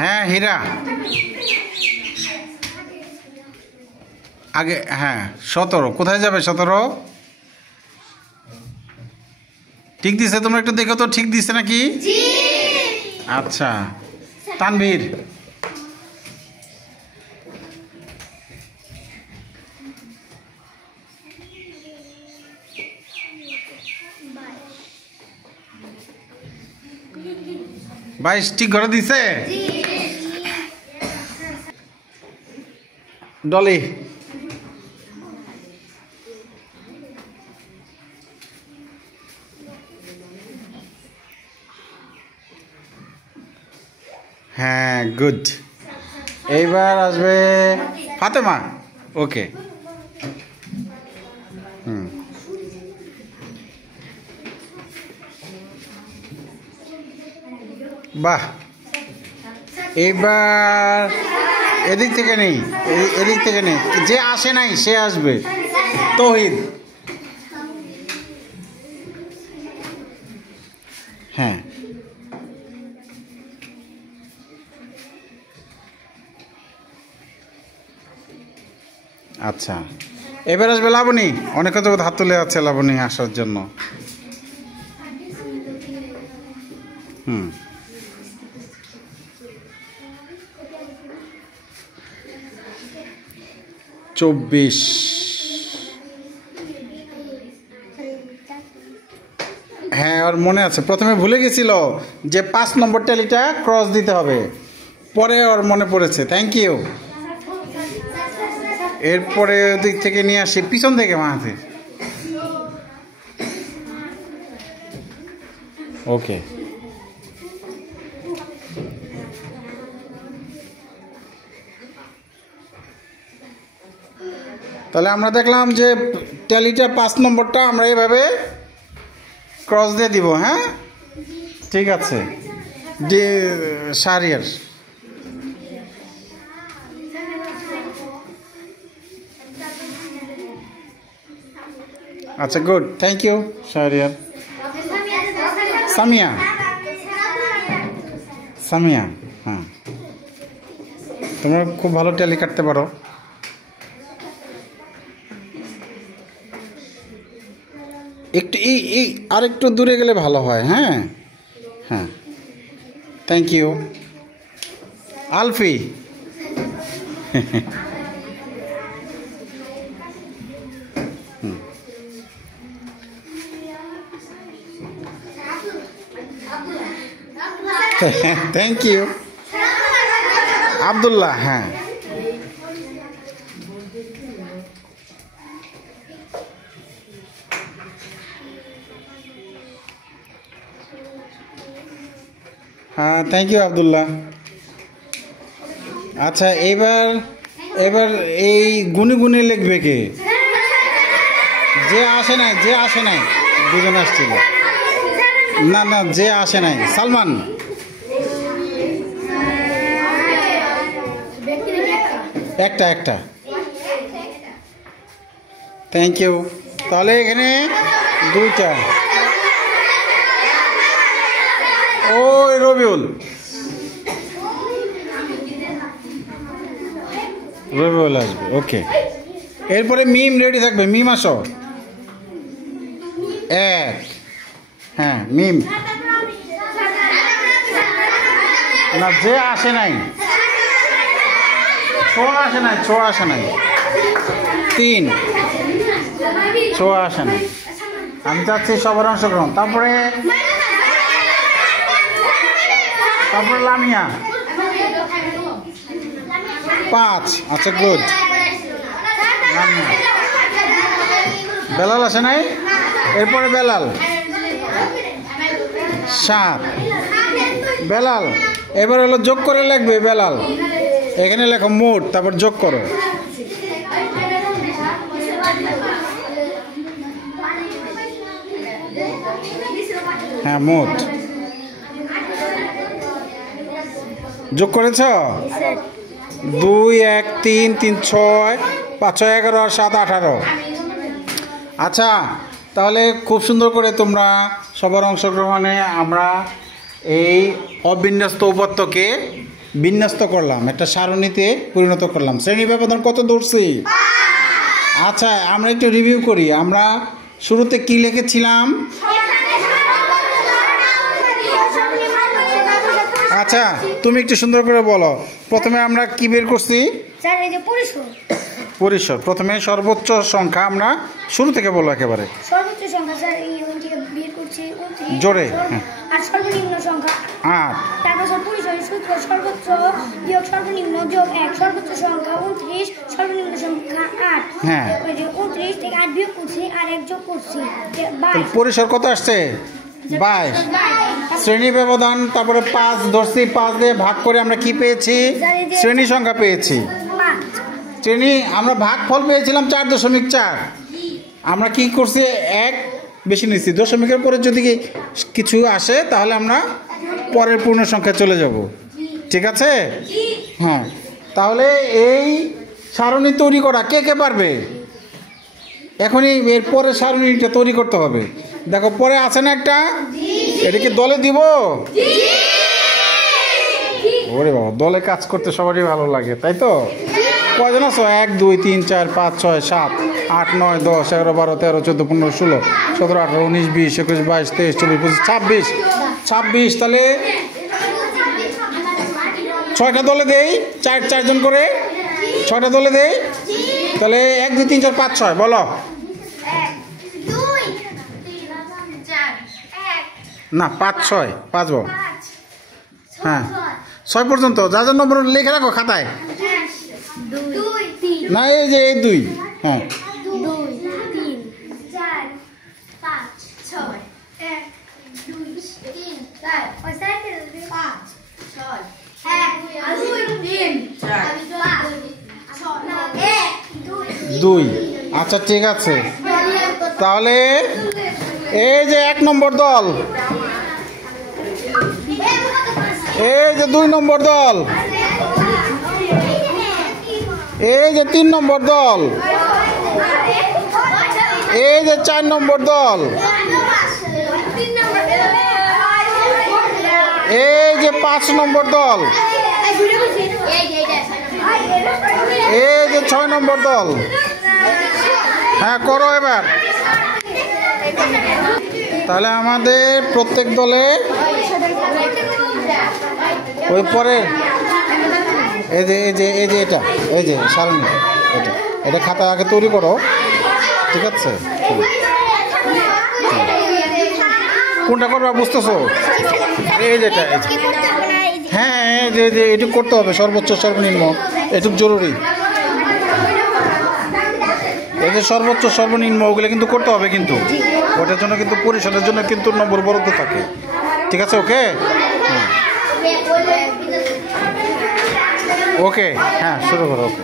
হ্যাঁ হীরা আগে, হ্যাঁ 17। কোথায় যাবে 17? ঠিক দিছে? তোমরা একটু দেখো তো ঠিক দিছে নাকি। আচ্ছা তানভীর, বাইশ ঠিক ঘরে দিছে। ডলি, হ্যাঁ গুড। এইবার আসবে ফাতেমা। ওকে, বাহ। এইবার এদিক থেকে নেই, এদিক থেকে নেই, যে আসে নাই সে আসবে। তৌহিদ, হ্যাঁ আচ্ছা। এবার আসবে লাবণী। অনেক তো হাত তুলে আছে লাবণী আসার জন্য। 24। হ্যাঁ আর মনে আছে, প্রথমে ভুলে গেছিল যে 5 নম্বর ট্যালিটা ক্রস দিতে হবে, পরে ওর মনে পড়েছে। Thank you. এরপরে দিক থেকে নিয়ে আসি, পিছন থেকে মাহাতে। ওকে, তাহলে আমরা দেখলাম যে ট্যালিটা 5 নম্বরটা আমরা এইভাবে ক্রস দিয়ে দিব। হ্যাঁ ঠিক আছে। শাহরিয়ার, আচ্ছা good, thank you Shahriar. Samia, Samia, হ্যাঁ তোমরা খুব ভালো ট্যালি কাটতে পারো। একটু এই আর একটু দূরে গেলে ভালো হয়। হ্যাঁ হ্যাঁ থ্যাংক ইউ। আলফি, থ্যাংক ইউ। আবদুল্লাহ, হ্যাঁ হ্যাঁ থ্যাংক ইউ আবদুল্লাহ। আচ্ছা এবার এবার এই গুনে গুনে লিখবে কে? যে আসে নাই, যে আসে নাই, দুজন আসছিল না, না যে আসে নাই। সালমান, একটা একটা, থ্যাংক ইউ। তাহলে এখানে 2টা। ওই রবিউল, রবিউল আসবে। ওকে, এরপরে মিম রেডি থাকবে। মিম আসো। 1, হ্যাঁ মিম, না যে আসে নাই, ছোঁয়া আসে নাই, ছোঁয়া আসে নাই। 3, ছোঁয়া আসে নাই। আমি চাচ্ছি সবার অংশগ্রহণ। তারপরে লামিয়া 5। আচ্ছা গুড। বেলাল আসে নাই, এরপরে বেলাল 7। বেলাল এবার হলো যোগ করে লিখবে। বেলাল এখানে লেখো মোট, তারপর যোগ করো। হ্যাঁ মোট যোগ করেছ? 2, 1, 3, 3, 6, 5, 6, 11 আর 7, 18। আচ্ছা তাহলে খুব সুন্দর করে তোমরা সবার অংশগ্রহণে আমরা এই অবিন্যস্ত উপত্যকে বিন্যস্ত করলাম, একটা সারণীতে পরিণত করলাম। শ্রেণী ব্যবধান কত ধরছি? আচ্ছা, আমরা একটু রিভিউ করি। আমরা শুরুতে কি লিখেছিলাম? আচ্ছা, তুমি একটু সুন্দর করে বলো। প্রথমে আমরা কি বের করছি? পরিসর। প্রথমে সর্বোচ্চ সংখ্যা আমরা শুরু থেকে বলো একেবারে। সর্বোচ্চ সংখ্যা স্যার এই বের করছি 29 জোরে। আর সর্বনিম্ন সংখ্যা 8। তারপর স্যার পরিসরের সূত্র সর্বোচ্চ বিয়োগ সর্বনিম্ন যোগ 1। সর্বোচ্চ সংখ্যা 29, সর্বনিম্ন সংখ্যা 8। হ্যাঁ, ওই যে 29 থেকে 8 বিয়োগ করছি আর 1 যোগ করছি 22। পরিসর কত আসছে? 22। শ্রেণী ব্যবধান তারপরে 5 ধরছি, 5 দিয়ে ভাগ করে আমরা কি পেয়েছি? শ্রেণী সংখ্যা পেয়েছি। শ্রেণী আমরা ভাগফল পেয়েছিলাম 4.4। আমরা কি করছি? 1 বেশি নিচ্ছি। দশমিকের পরে যদি কিছু আসে তাহলে আমরা পরের পূর্ণ সংখ্যা চলে যাব। ঠিক আছে? হ্যাঁ, তাহলে এই সারণী তৈরি করা কে কে পারবে? এখনই এর পরে সারণীটা তৈরি করতে হবে। দেখো পরে আছে না একটা, এটাকে দলে দিব। ওরে বাবা, দলে কাজ করতে সবারই ভালো লাগে, তাই তো? কয়জন আছো? 1 2 3 4 5 6 7 8 9 10 11 12 13 14 15 16 17 18 19 20 21 22 23 24 25 26। তাহলে 6টা দলে দেই, 4 জন করে 6টা দলে দেই। তাহলে 1 2 3 4 5 6 বলো। 1 2 4 না, 5 6 5 বল। হ্যাঁ, 6 পর্যন্ত যা যা নম্বর লিখে রাখো খাতায়। 2 3 না, এই যে এই 2। হ্যাঁ, 2 3 4 5 6 1 2 3 4 ওই সাইডে 5 6 1 2 3 4 2। আচ্ছা, ঠিক আছে। তাহলে এই যে 1 নম্বর দল, এই যে 2 নম্বর দল, এই যে 3 নম্বর দল, এই যে 4 নম্বর দল, এই যে 5 নম্বর দল, এই যে 6 নম্বর দল। হ্যাঁ, করো এবার। তাহলে আমাদের প্রত্যেক দলে ওই পরে এই যে এটা, এই যে সারণী, এটা খাতা আগে তৈরি করো। ঠিক আছে? কোনটা করবা বুঝতেছো? এই যেটা, হ্যাঁ, যে এটুকু করতে হবে, সর্বোচ্চ সর্বনিম্ন এটুকু জরুরি। এই যে সর্বোচ্চ সর্বনিম্ন ওগুলো কিন্তু করতে হবে, কিন্তু ওটার জন্য কিন্তু পরিসরের জন্য কিন্তু নম্বর বরাদ্দ থাকে। ঠিক আছে? ওকে, ওকে, হ্যাঁ, শুরু করো। ওকে।